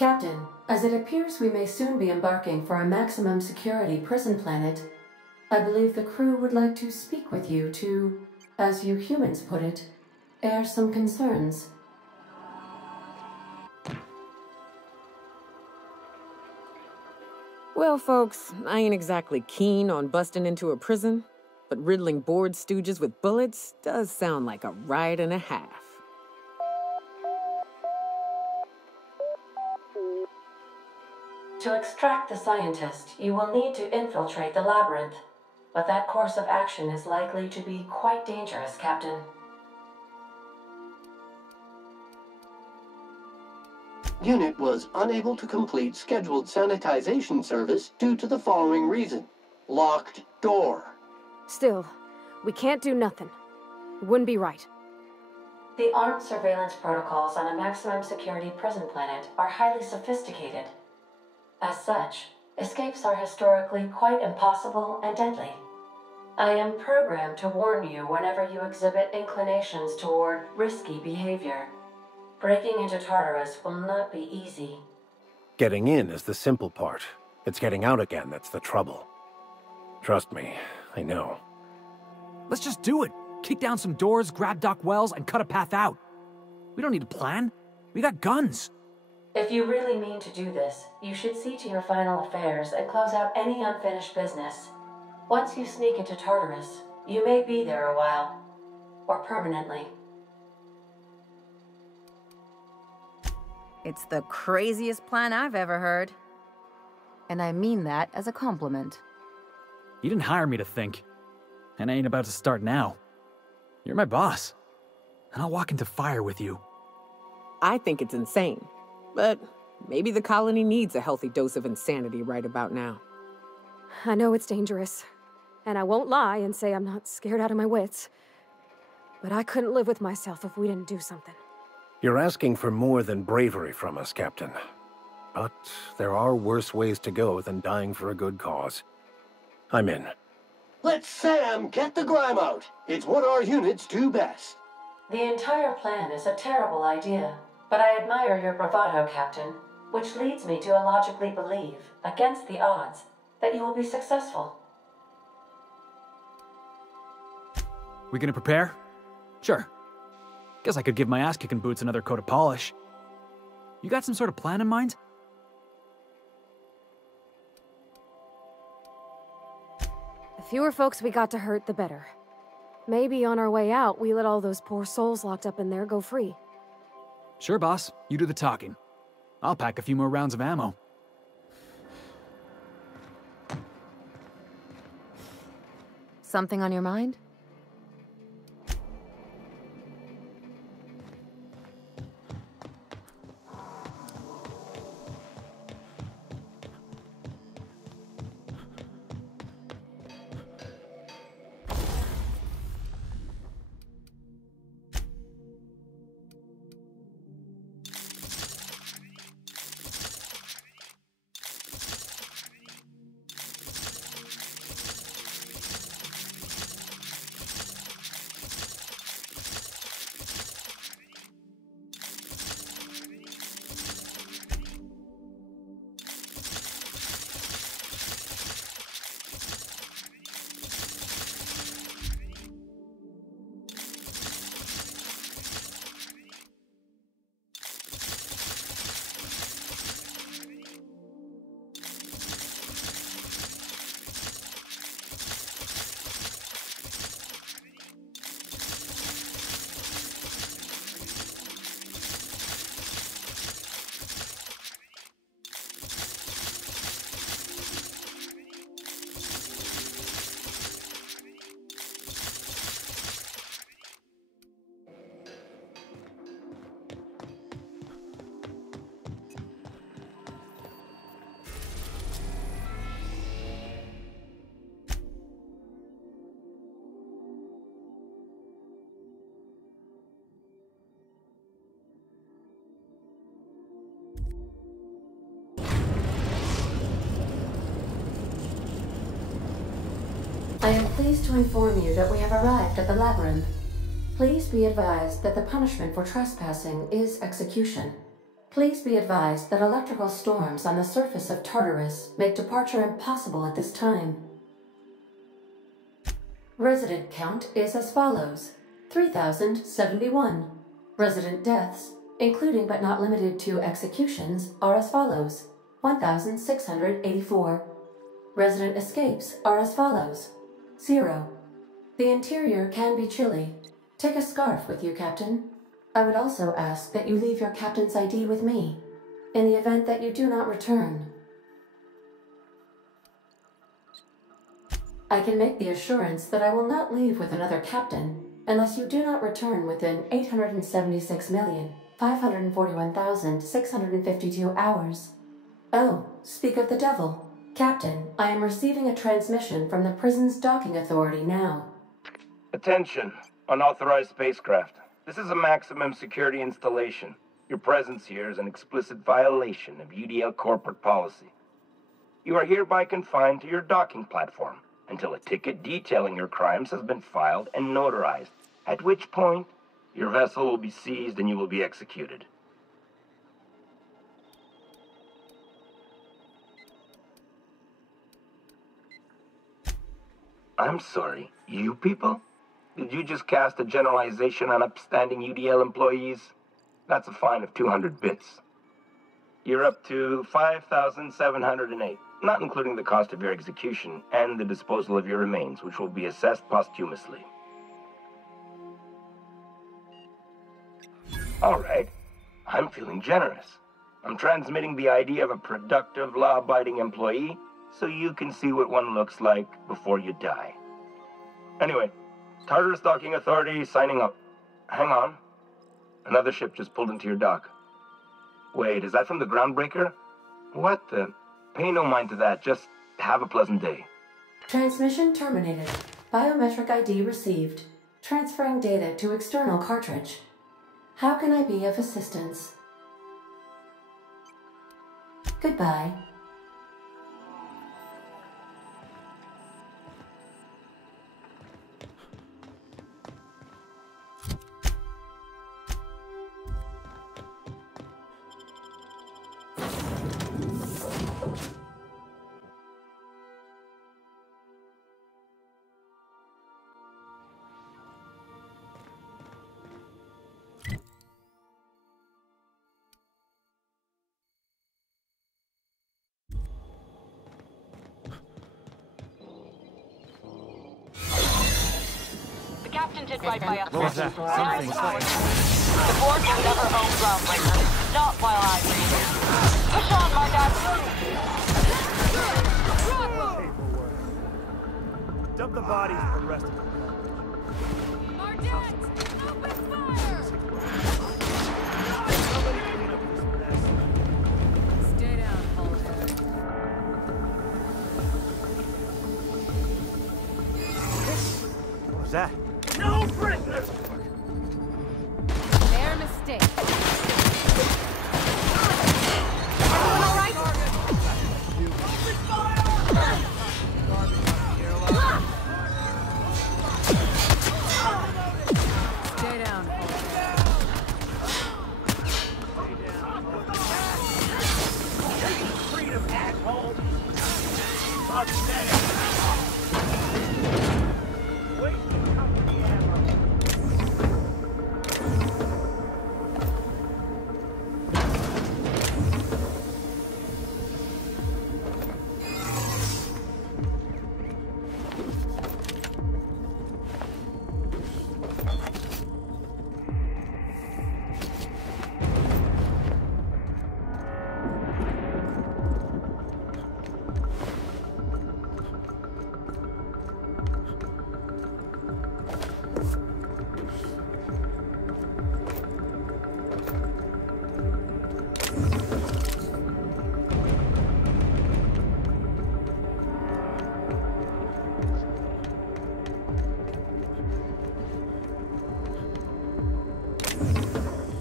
Captain, as it appears we may soon be embarking for a maximum security prison planet, I believe the crew would like to speak with you to, as you humans put it, air some concerns. Well, folks, I ain't exactly keen on busting into a prison, but riddling bored stooges with bullets does sound like a ride and a half. To extract the scientist, you will need to infiltrate the labyrinth, but that course of action is likely to be quite dangerous, Captain. Unit was unable to complete scheduled sanitization service due to the following reason. Locked door. Still, we can't do nothing. It wouldn't be right. The armed surveillance protocols on a maximum security prison planet are highly sophisticated. As such, escapes are historically quite impossible and deadly. I am programmed to warn you whenever you exhibit inclinations toward risky behavior. Breaking into Tartarus will not be easy. Getting in is the simple part. It's getting out again that's the trouble. Trust me, I know. Let's just do it. Kick down some doors, grab Doc Wells, and cut a path out. We don't need a plan. We got guns. If you really mean to do this, you should see to your final affairs and close out any unfinished business. Once you sneak into Tartarus, you may be there a while. Or permanently. It's the craziest plan I've ever heard. And I mean that as a compliment. You didn't hire me to think. And I ain't about to start now. You're my boss. And I'll walk into fire with you. I think it's insane, but maybe the colony needs a healthy dose of insanity right about now. I know it's dangerous. And I won't lie and say I'm not scared out of my wits. But I couldn't live with myself if we didn't do something. You're asking for more than bravery from us, Captain. But there are worse ways to go than dying for a good cause. I'm in. Let Sam get the grime out. It's what our units do best. The entire plan is a terrible idea, but I admire your bravado, Captain, which leads me to illogically believe, against the odds, that you will be successful. We gonna prepare? Sure. Guess I could give my ass-kicking boots another coat of polish. You got some sort of plan in mind? The fewer folks we got to hurt, the better. Maybe on our way out, we let all those poor souls locked up in there go free. Sure, boss. You do the talking. I'll pack a few more rounds of ammo. Something on your mind? I am pleased to inform you that we have arrived at the labyrinth. Please be advised that the punishment for trespassing is execution. Please be advised that electrical storms on the surface of Tartarus make departure impossible at this time. Resident count is as follows: 3,071. Resident deaths, including but not limited to executions, are as follows: 1,684. Resident escapes are as follows: 0. The interior can be chilly. Take a scarf with you, Captain. I would also ask that you leave your captain's ID with me, in the event that you do not return. I can make the assurance that I will not leave with another captain unless you do not return within 876,541,652 hours. Oh, speak of the devil. Captain, I am receiving a transmission from the prison's docking authority now. Attention, unauthorized spacecraft. This is a maximum security installation. Your presence here is an explicit violation of UDL corporate policy. You are hereby confined to your docking platform until a ticket detailing your crimes has been filed and notarized, at which point your vessel will be seized and you will be executed. I'm sorry, you people? Did you just cast a generalization on upstanding UDL employees? That's a fine of 200 bits. You're up to 5,708, not including the cost of your execution and the disposal of your remains, which will be assessed posthumously. All right, I'm feeling generous. I'm transmitting the idea of a productive, law-abiding employee so you can see what one looks like before you die. Anyway, Tartarus Docking Authority signing up. Hang on. Another ship just pulled into your dock. Wait, is that from the Groundbreaker? What the? Pay no mind to that. Just have a pleasant day. Transmission terminated. Biometric ID received. Transferring data to external cartridge. How can I be of assistance? Goodbye. Captain did right by us. What was that? Something. The board will never own Groundbreaker. Not while I read. Push on, Mardak. Dump the bodies for the rest of them. Mardak! Open fire! Somebody clean up this mess. Stay down, Paulhead. What was that? No prisoners! Their mistake. Everyone all right? Open fire! Stay down, Freedom, asshole! Wait to cover the ammo.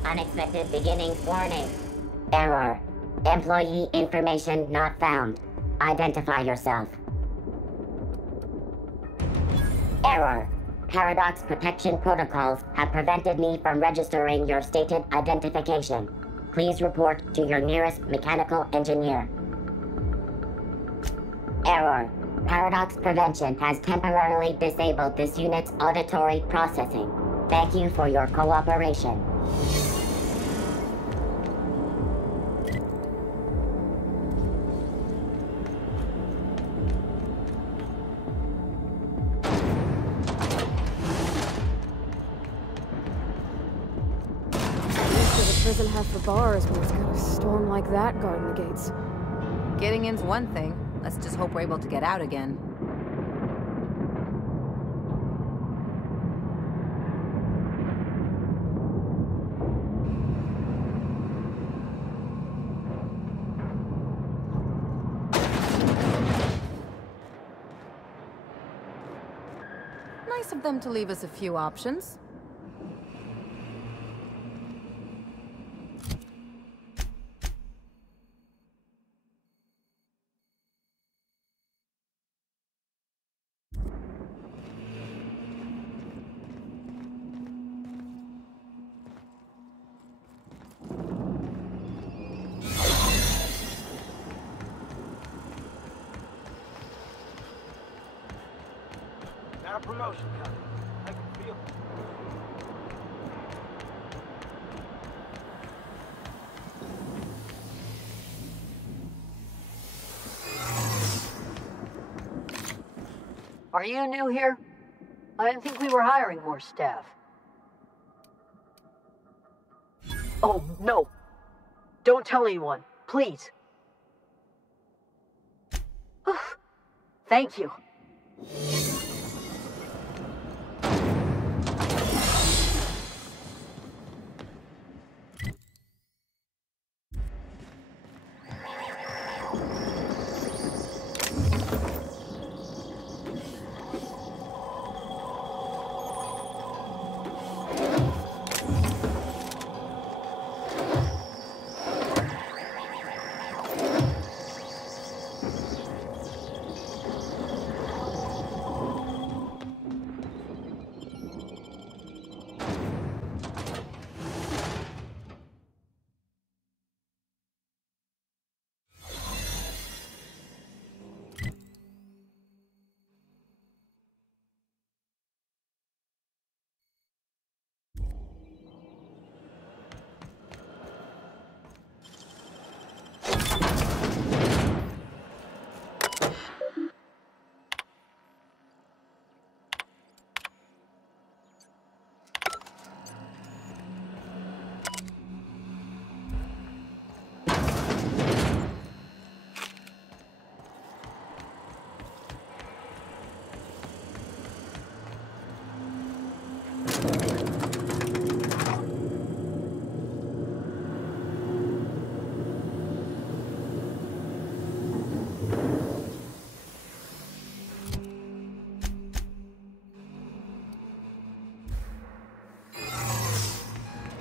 Unexpected beginnings warning. Error. Employee information not found. Identify yourself. Error. Paradox protection protocols have prevented me from registering your stated identification. Please report to your nearest mechanical engineer. Error. Paradox Prevention has temporarily disabled this unit's auditory processing. Thank you for your cooperation. Prison have for bars when it's got a storm like that guarding the gates. Getting in's one thing. Let's just hope we're able to get out again. Nice of them to leave us a few options. Got a promotion coming. I can feel it. Are you new here? I didn't think we were hiring more staff. Oh, no. Don't tell anyone, please. Thank you.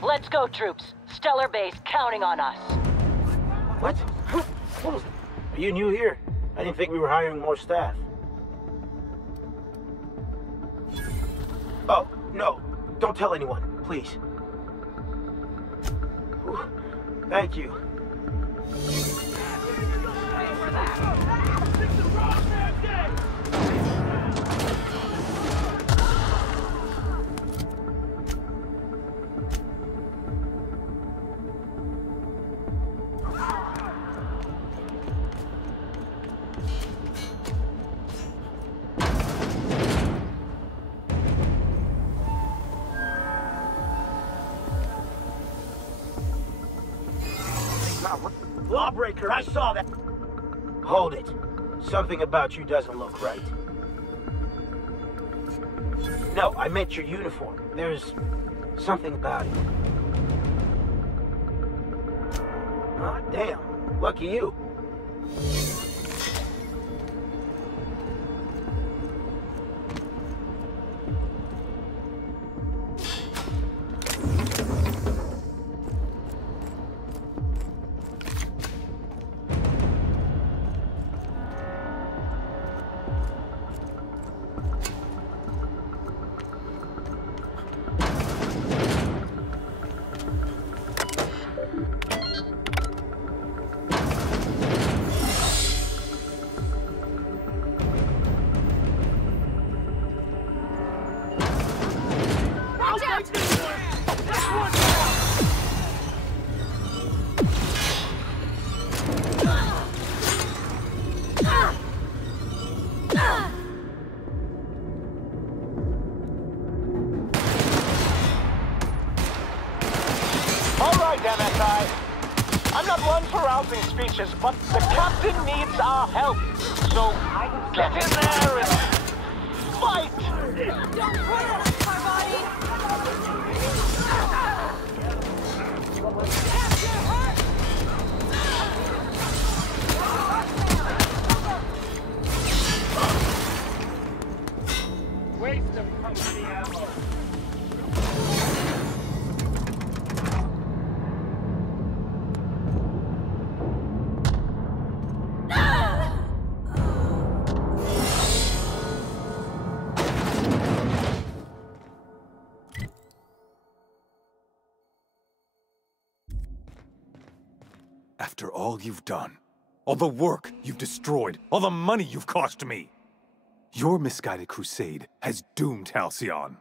Let's go, troops. Stellar Base counting on us. What? Are you new here? I didn't think we were hiring more staff. Oh, no. Don't tell anyone, please. Whew. Thank you. Lawbreaker, I saw that. Hold it. Something about you doesn't look right. No, I meant your uniform. There's something about it. Ah, damn. Lucky you. rousing speeches, but the captain needs our help. So get in there and fight! Don't put it on my body! Waste of company ammo. After all you've done, all the work you've destroyed, all the money you've cost me, your misguided crusade has doomed Halcyon.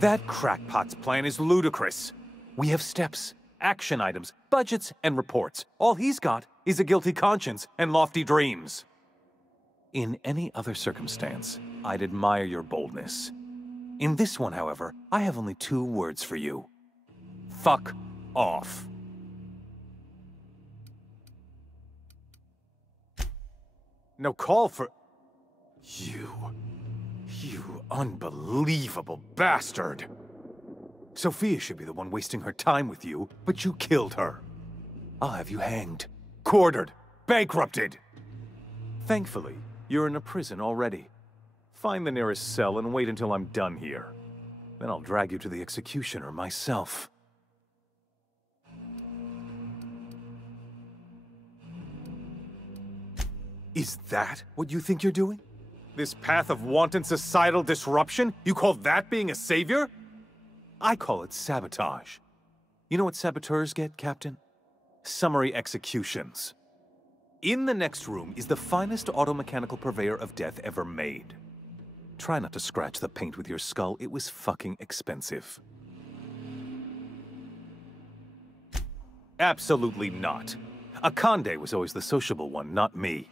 That crackpot's plan is ludicrous. We have steps, action items, budgets, and reports. All he's got is a guilty conscience and lofty dreams. In any other circumstance, I'd admire your boldness. In this one, however, I have only 2 words for you. Fuck off. No call for... You unbelievable bastard! Sophia should be the one wasting her time with you, but you killed her. I'll have you hanged, quartered, bankrupted. Thankfully, you're in a prison already. Find the nearest cell and wait until I'm done here. Then I'll drag you to the executioner myself. Is that what you think you're doing? This path of wanton societal disruption? You call that being a savior? I call it sabotage. You know what saboteurs get, Captain? Summary executions. In the next room is the finest automechanical purveyor of death ever made. Try not to scratch the paint with your skull. It was fucking expensive. Absolutely not. Akande was always the sociable one, not me.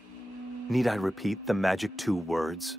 Need I repeat the magic 2 words?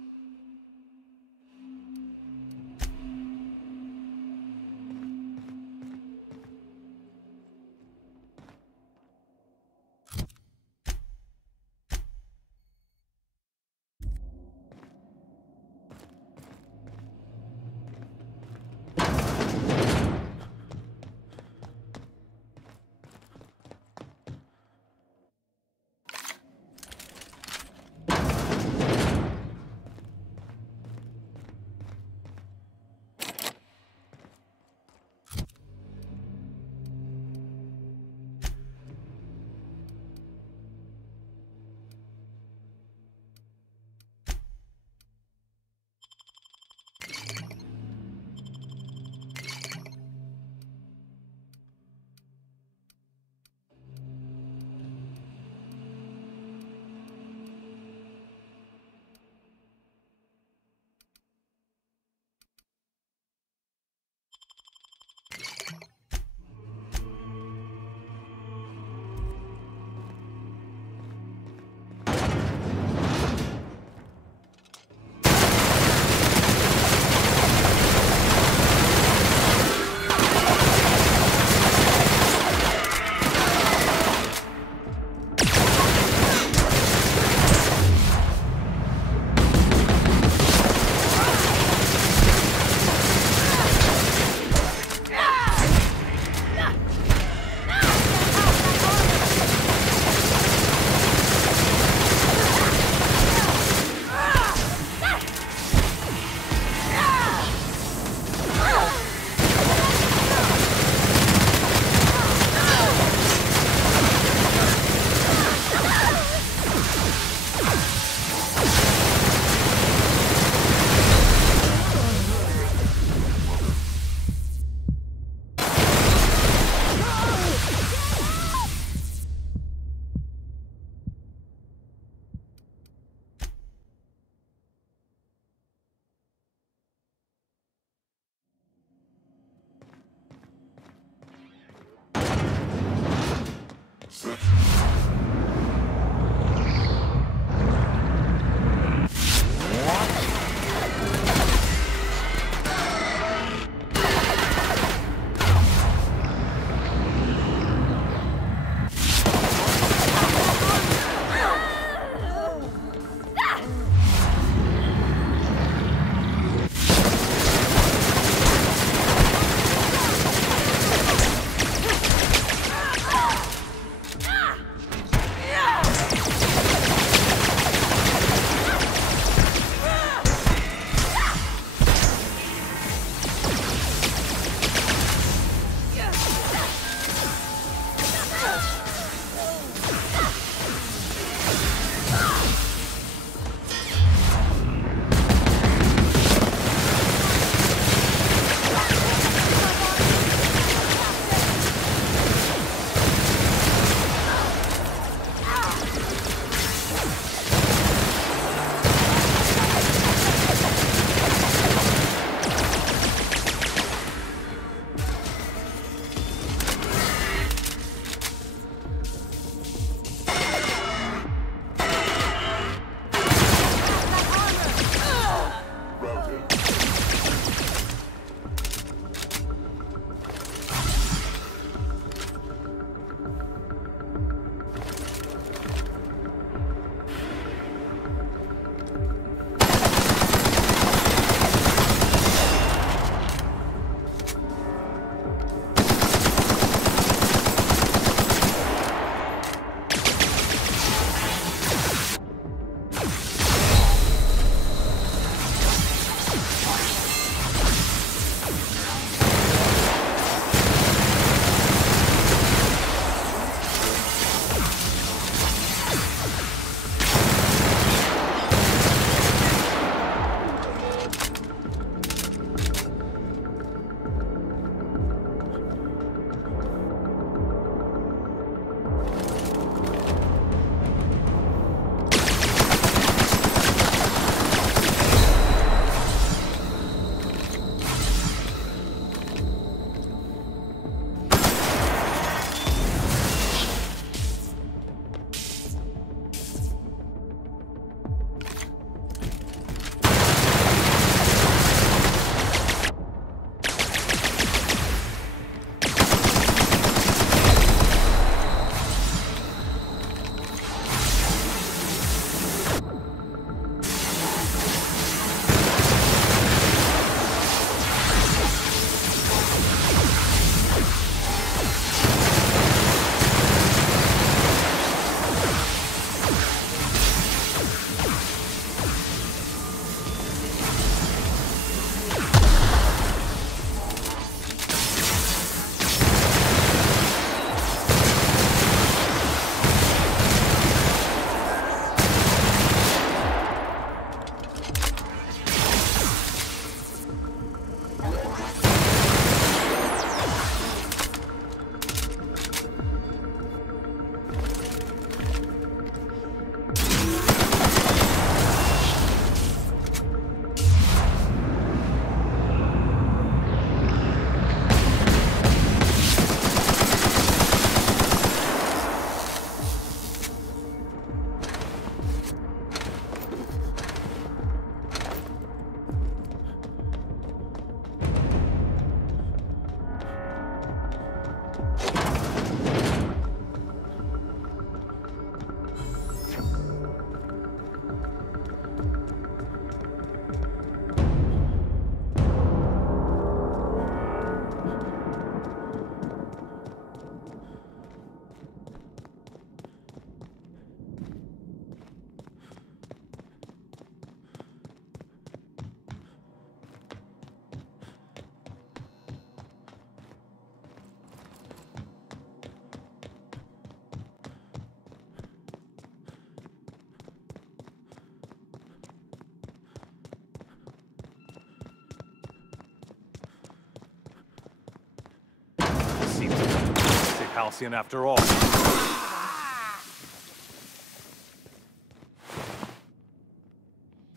Halcyon after all.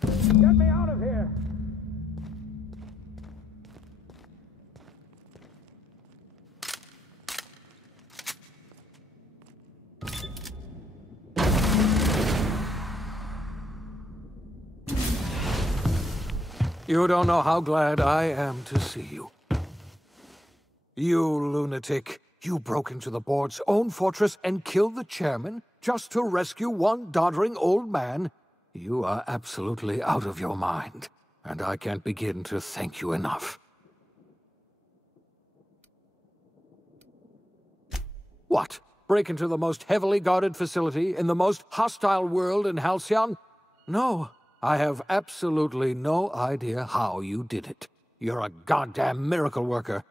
Get me out of here! You don't know how glad I am to see you. You lunatic. You broke into the board's own fortress and killed the chairman just to rescue one doddering old man? You are absolutely out of your mind, and I can't begin to thank you enough. What? Break into the most heavily guarded facility in the most hostile world in Halcyon? No. I have absolutely no idea how you did it. You're a goddamn miracle worker.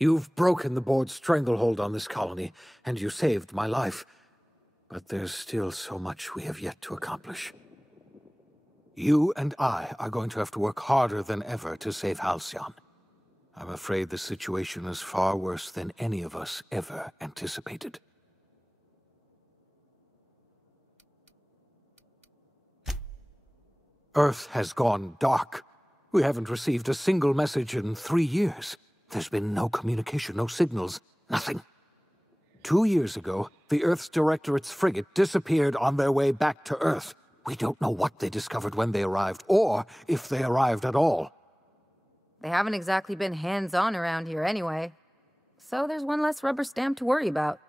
You've broken the board's stranglehold on this colony, and you saved my life. But there's still so much we have yet to accomplish. You and I are going to have to work harder than ever to save Halcyon. I'm afraid the situation is far worse than any of us ever anticipated. Earth has gone dark. We haven't received a single message in 3 years. There's been no communication, no signals, nothing. 2 years ago, the Earth's Directorate's frigate disappeared on their way back to Earth. We don't know what they discovered when they arrived, or if they arrived at all. They haven't exactly been hands-on around here anyway. So there's one less rubber stamp to worry about.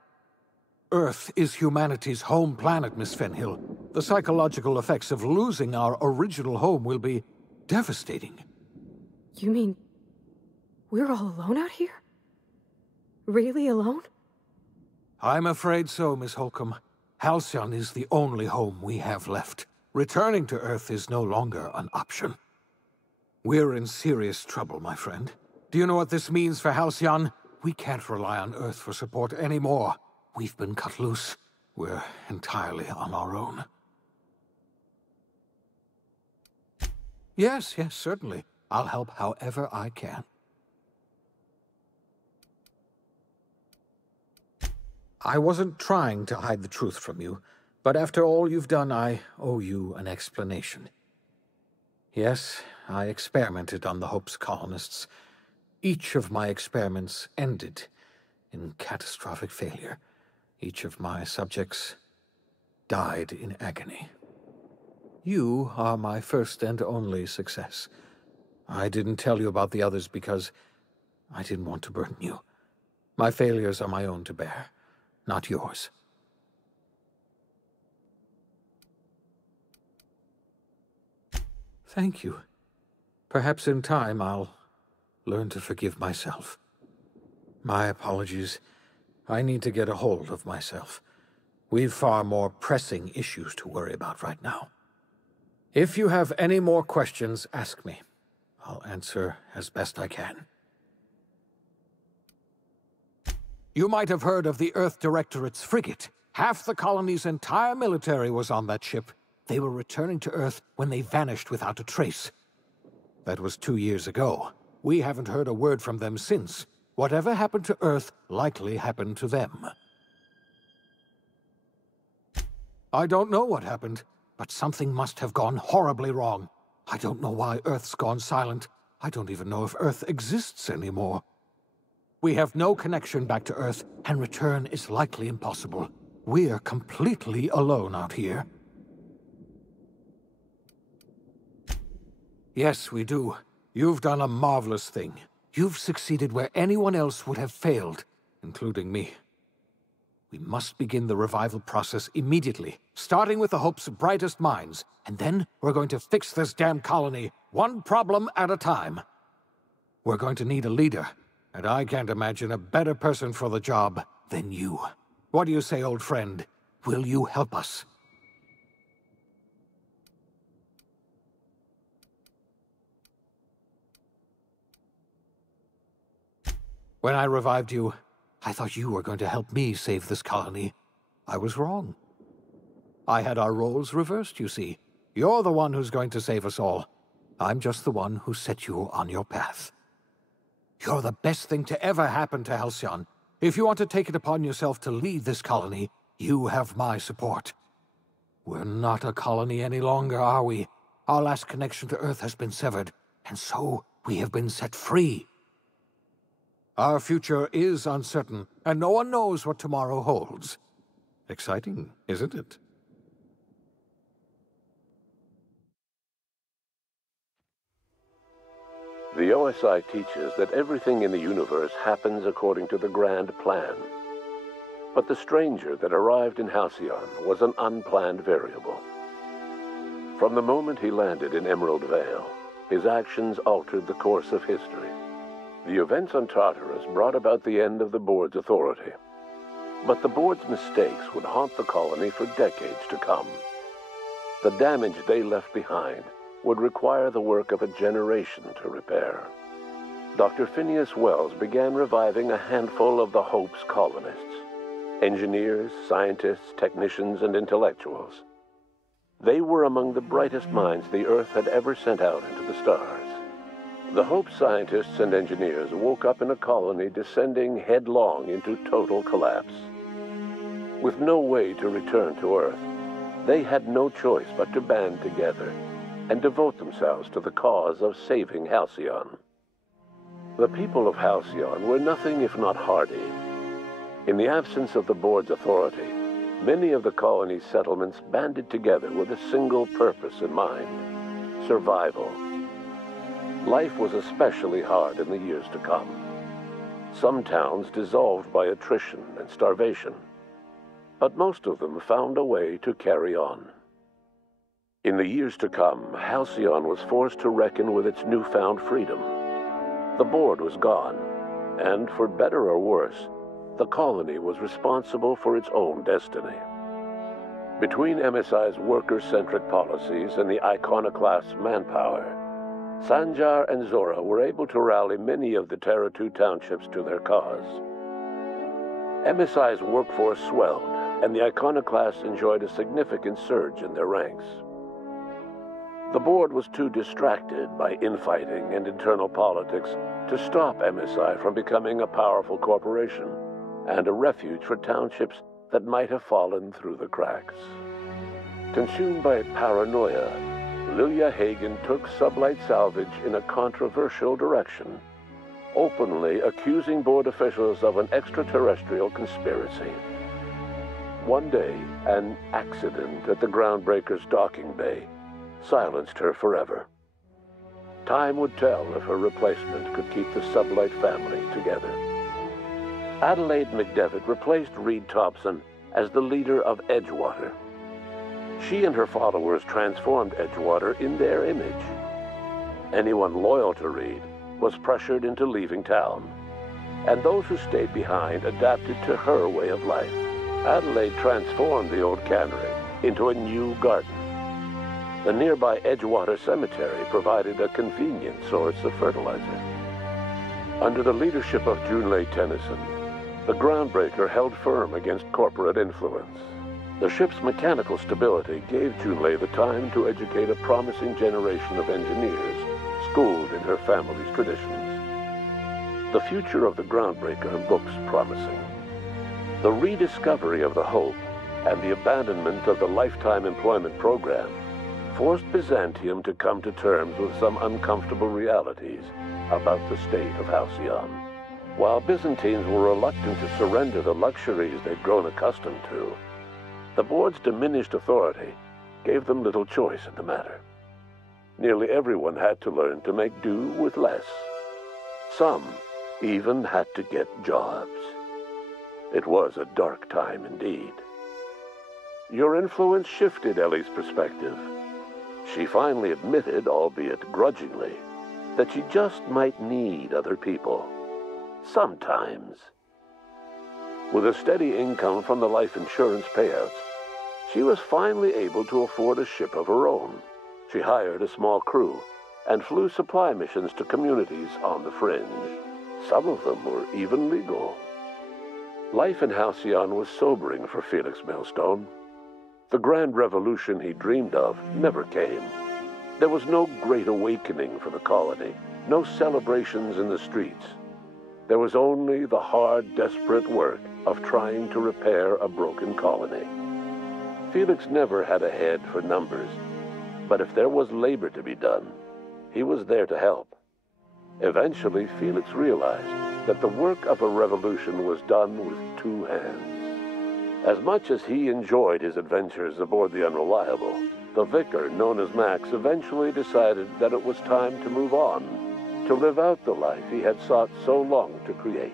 Earth is humanity's home planet, Miss Fenhill. The psychological effects of losing our original home will be devastating. You mean we're all alone out here? Really alone? I'm afraid so, Miss Holcomb. Halcyon is the only home we have left. Returning to Earth is no longer an option. We're in serious trouble, my friend. Do you know what this means for Halcyon? We can't rely on Earth for support anymore. We've been cut loose. We're entirely on our own. Yes, certainly. I'll help however I can. I wasn't trying to hide the truth from you, but after all you've done, I owe you an explanation. Yes, I experimented on the Hope's colonists. Each of my experiments ended in catastrophic failure. Each of my subjects died in agony. You are my first and only success. I didn't tell you about the others because I didn't want to burden you. My failures are my own to bear, not yours. Thank you. Perhaps in time I'll learn to forgive myself. My apologies. I need to get a hold of myself. We've far more pressing issues to worry about right now. If you have any more questions, ask me. I'll answer as best I can. You might have heard of the Earth Directorate's frigate. Half the colony's entire military was on that ship. They were returning to Earth when they vanished without a trace. That was 2 years ago. We haven't heard a word from them since. Whatever happened to Earth likely happened to them. I don't know what happened, but something must have gone horribly wrong. I don't know why Earth's gone silent. I don't even know if Earth exists anymore. We have no connection back to Earth, and return is likely impossible. We're completely alone out here. Yes, we do. You've done a marvelous thing. You've succeeded where anyone else would have failed, including me. We must begin the revival process immediately, starting with the Hope's brightest minds, and then we're going to fix this damn colony, one problem at a time. We're going to need a leader, and I can't imagine a better person for the job than you. What do you say, old friend? Will you help us? When I revived you, I thought you were going to help me save this colony. I was wrong. I had our roles reversed, you see. You're the one who's going to save us all. I'm just the one who set you on your path. You're the best thing to ever happen to Halcyon. If you want to take it upon yourself to lead this colony, you have my support. We're not a colony any longer, are we? Our last connection to Earth has been severed, and so we have been set free. Our future is uncertain, and no one knows what tomorrow holds. Exciting, isn't it? The OSI teaches that everything in the universe happens according to the grand plan. But the stranger that arrived in Halcyon was an unplanned variable. From the moment he landed in Emerald Vale, his actions altered the course of history. The events on Tartarus brought about the end of the board's authority. But the board's mistakes would haunt the colony for decades to come. The damage they left behind would require the work of a generation to repair. Dr. Phineas Wells began reviving a handful of the Hope's colonists. Engineers, scientists, technicians, and intellectuals. They were among the brightest minds the Earth had ever sent out into the stars. The Hope scientists and engineers woke up in a colony descending headlong into total collapse. With no way to return to Earth, they had no choice but to band together and devote themselves to the cause of saving Halcyon. The people of Halcyon were nothing if not hardy. In the absence of the board's authority, many of the colony's settlements banded together with a single purpose in mind: survival. Life was especially hard in the years to come. Some towns dissolved by attrition and starvation, but most of them found a way to carry on. In the years to come, Halcyon was forced to reckon with its newfound freedom. The board was gone, and for better or worse, the colony was responsible for its own destiny. Between MSI's worker-centric policies and the iconoclast's manpower, Sanjar and Zora were able to rally many of the Terra 2 townships to their cause. MSI's workforce swelled, and the iconoclasts enjoyed a significant surge in their ranks. The board was too distracted by infighting and internal politics to stop MSI from becoming a powerful corporation and a refuge for townships that might have fallen through the cracks. Consumed by paranoia, Lilia Hagen took Sublight Salvage in a controversial direction, openly accusing board officials of an extraterrestrial conspiracy. One day, an accident at the Groundbreaker's docking bay silenced her forever. Time would tell if her replacement could keep the Sublight family together. Adelaide McDevitt replaced Reed Thompson as the leader of Edgewater. She and her followers transformed Edgewater in their image. Anyone loyal to Reed was pressured into leaving town, and those who stayed behind adapted to her way of life. Adelaide transformed the old cannery into a new garden. The nearby Edgewater Cemetery provided a convenient source of fertilizer. Under the leadership of Junlei Tennyson, the Groundbreaker held firm against corporate influence. The ship's mechanical stability gave Junlei the time to educate a promising generation of engineers schooled in her family's traditions. The future of the Groundbreaker looks promising. The rediscovery of the Hope and the abandonment of the lifetime employment program forced Byzantium to come to terms with some uncomfortable realities about the state of Halcyon. While Byzantines were reluctant to surrender the luxuries they'd grown accustomed to, the board's diminished authority gave them little choice in the matter. Nearly everyone had to learn to make do with less. Some even had to get jobs. It was a dark time indeed. Your influence shifted Ellie's perspective. She finally admitted, albeit grudgingly, that she just might need other people. Sometimes. With a steady income from the life insurance payouts, she was finally able to afford a ship of her own. She hired a small crew and flew supply missions to communities on the fringe. Some of them were even legal. Life in Halcyon was sobering for Felix Millstone. The grand revolution he dreamed of never came. There was no great awakening for the colony, no celebrations in the streets. there was only the hard, desperate work of trying to repair a broken colony. Felix never had a head for numbers, but if there was labor to be done, he was there to help. Eventually, Felix realized that the work of a revolution was done with two hands. As much as he enjoyed his adventures aboard the Unreliable, the vicar, known as Max, eventually decided that it was time to move on, to live out the life he had sought so long to create.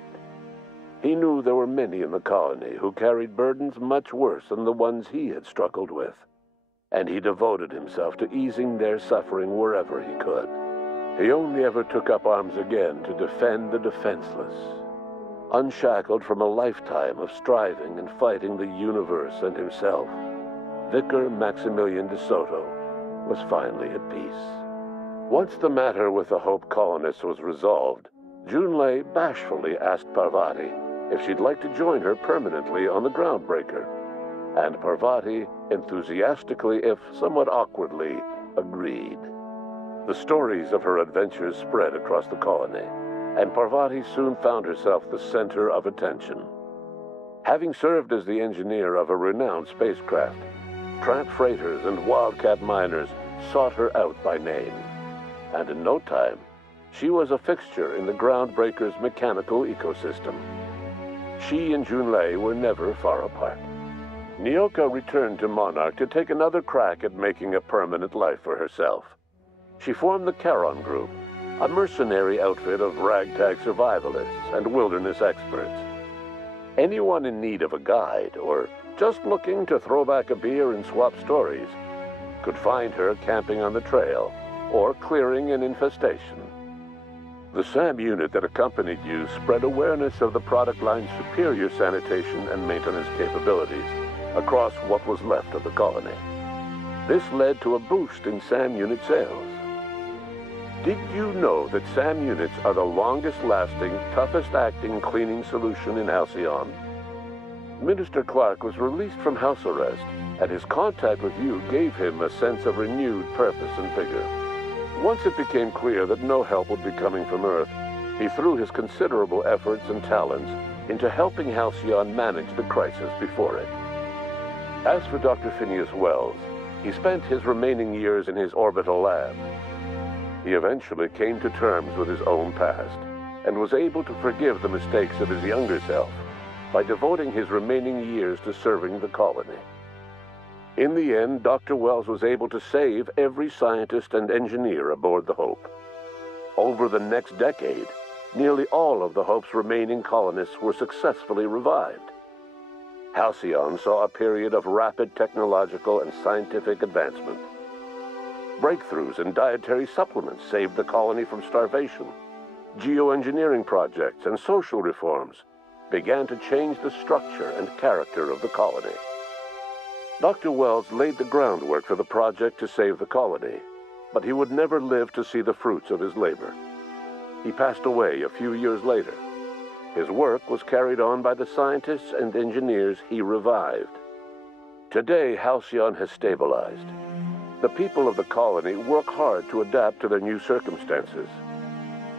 He knew there were many in the colony who carried burdens much worse than the ones he had struggled with, and he devoted himself to easing their suffering wherever he could. He only ever took up arms again to defend the defenseless. Unshackled from a lifetime of striving and fighting the universe and himself, Vicar Maximilian de Soto was finally at peace. Once the matter with the Hope colonists was resolved, Junlei bashfully asked Parvati if she'd like to join her permanently on the Groundbreaker, and Parvati enthusiastically, if somewhat awkwardly, agreed. The stories of her adventures spread across the colony, and Parvati soon found herself the center of attention. Having served as the engineer of a renowned spacecraft, tramp freighters and wildcat miners sought her out by name, and in no time, she was a fixture in the Groundbreaker's mechanical ecosystem. She and Junlei were never far apart. Nyoka returned to Monarch to take another crack at making a permanent life for herself. She formed the Charon Group, a mercenary outfit of ragtag survivalists and wilderness experts. Anyone in need of a guide, or just looking to throw back a beer and swap stories, could find her camping on the trail or clearing an infestation. The SAM unit that accompanied you spread awareness of the product line's superior sanitation and maintenance capabilities across what was left of the colony. This led to a boost in SAM unit sales. Did you know that SAM units are the longest-lasting, toughest-acting cleaning solution in Halcyon? Minister Clark was released from house arrest, and his contact with you gave him a sense of renewed purpose and vigor. Once it became clear that no help would be coming from Earth, he threw his considerable efforts and talents into helping Halcyon manage the crisis before it. As for Dr. Phineas Wells, he spent his remaining years in his orbital lab. He eventually came to terms with his own past and was able to forgive the mistakes of his younger self by devoting his remaining years to serving the colony. In the end, Dr. Wells was able to save every scientist and engineer aboard the Hope. Over the next decade, nearly all of the Hope's remaining colonists were successfully revived. Halcyon saw a period of rapid technological and scientific advancement. Breakthroughs in dietary supplements saved the colony from starvation. Geoengineering projects and social reforms began to change the structure and character of the colony. Dr. Wells laid the groundwork for the project to save the colony, but he would never live to see the fruits of his labor. He passed away a few years later. His work was carried on by the scientists and engineers he revived. Today, Halcyon has stabilized. The people of the colony work hard to adapt to their new circumstances.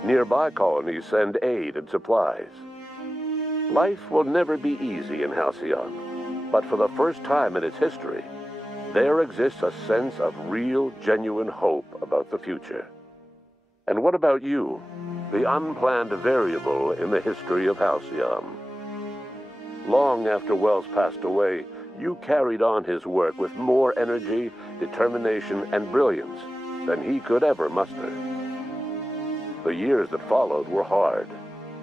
Nearby colonies send aid and supplies. Life will never be easy in Halcyon, but for the first time in its history, there exists a sense of real, genuine hope about the future. And what about you, the unplanned variable in the history of Halcyon? Long after Wells passed away, you carried on his work with more energy, determination, and brilliance than he could ever muster. The years that followed were hard,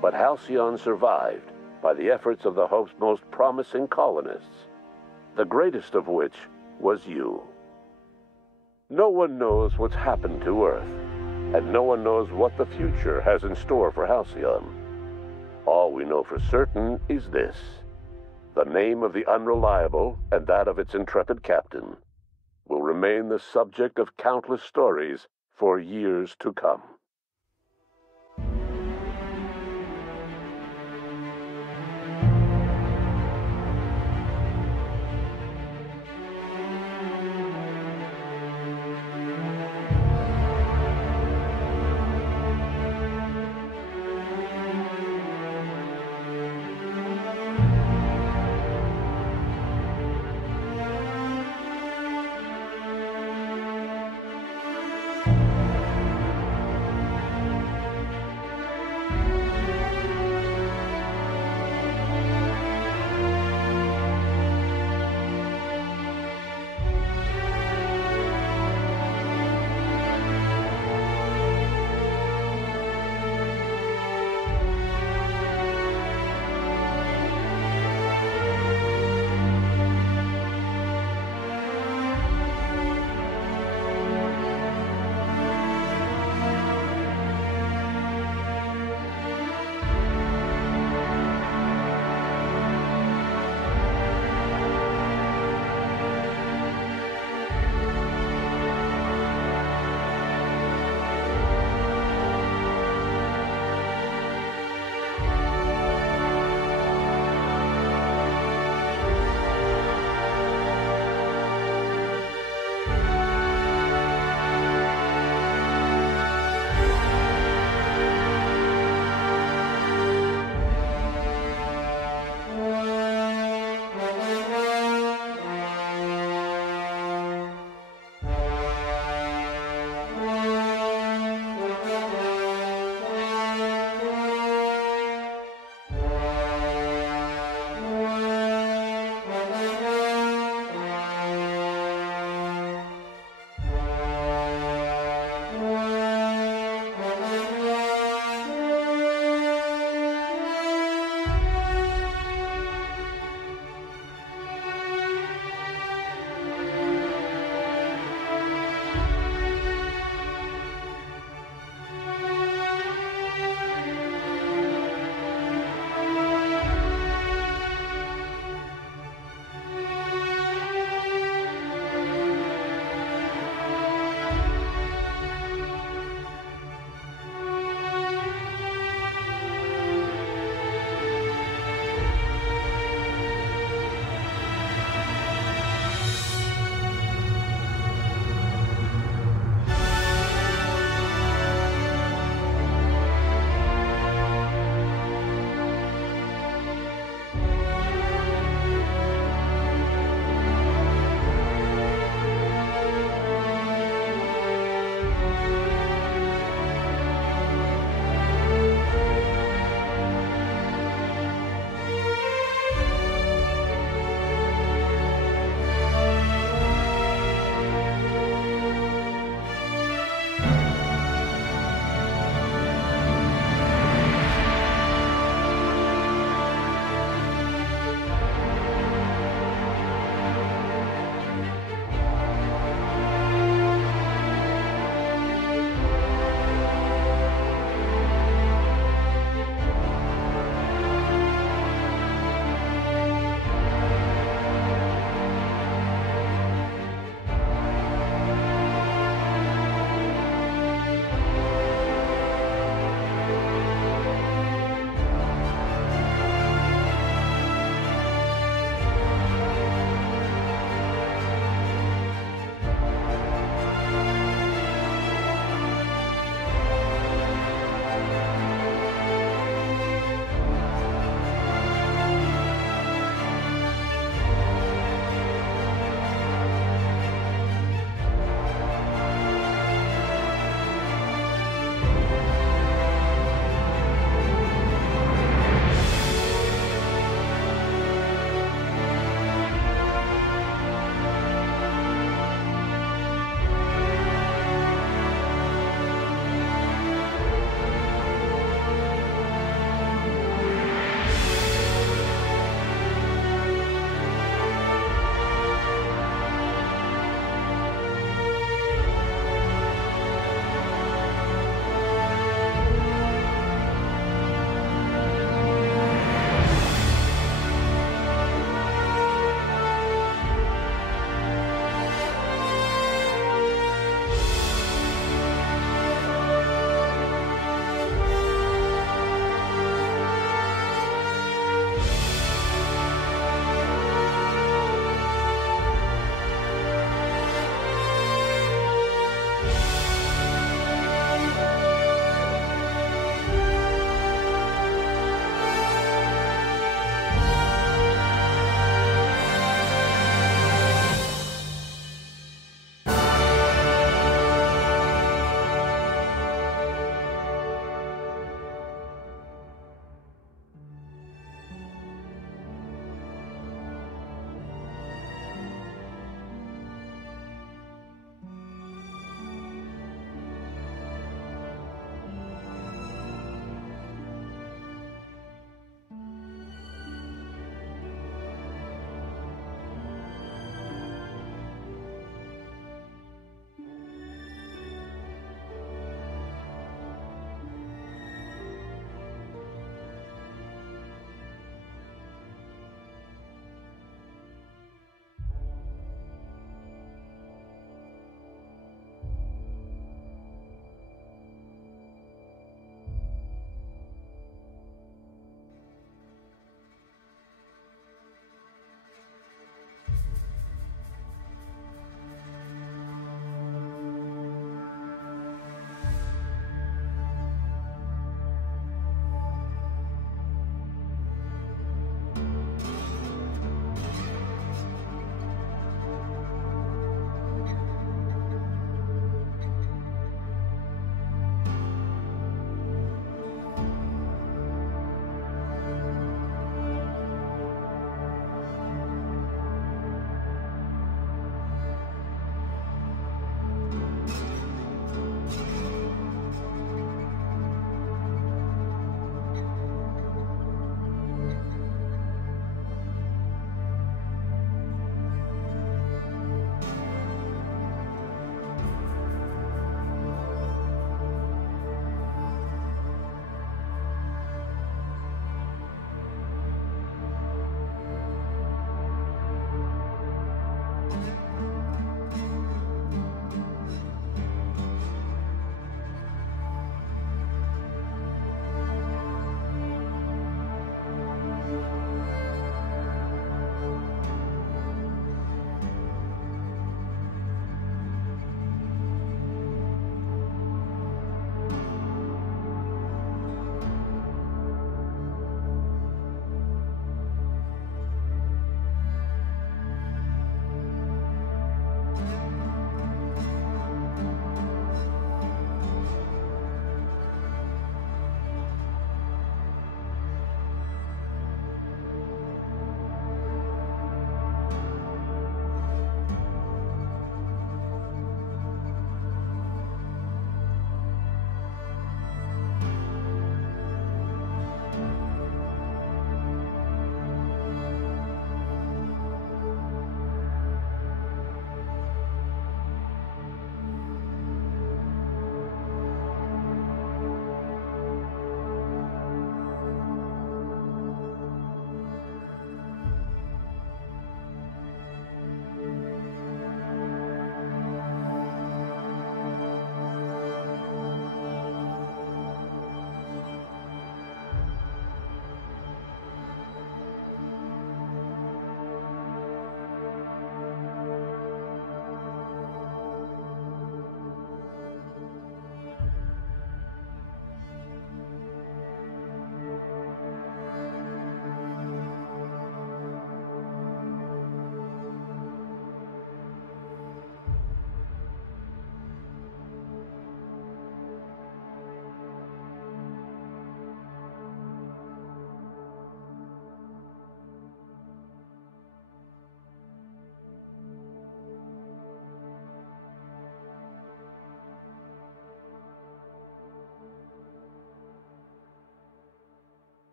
but Halcyon survived by the efforts of the Hope's most promising colonists, the greatest of which was you. No one knows what's happened to Earth, and no one knows what the future has in store for Halcyon. All we know for certain is this: the name of the Unreliable and that of its intrepid captain will remain the subject of countless stories for years to come.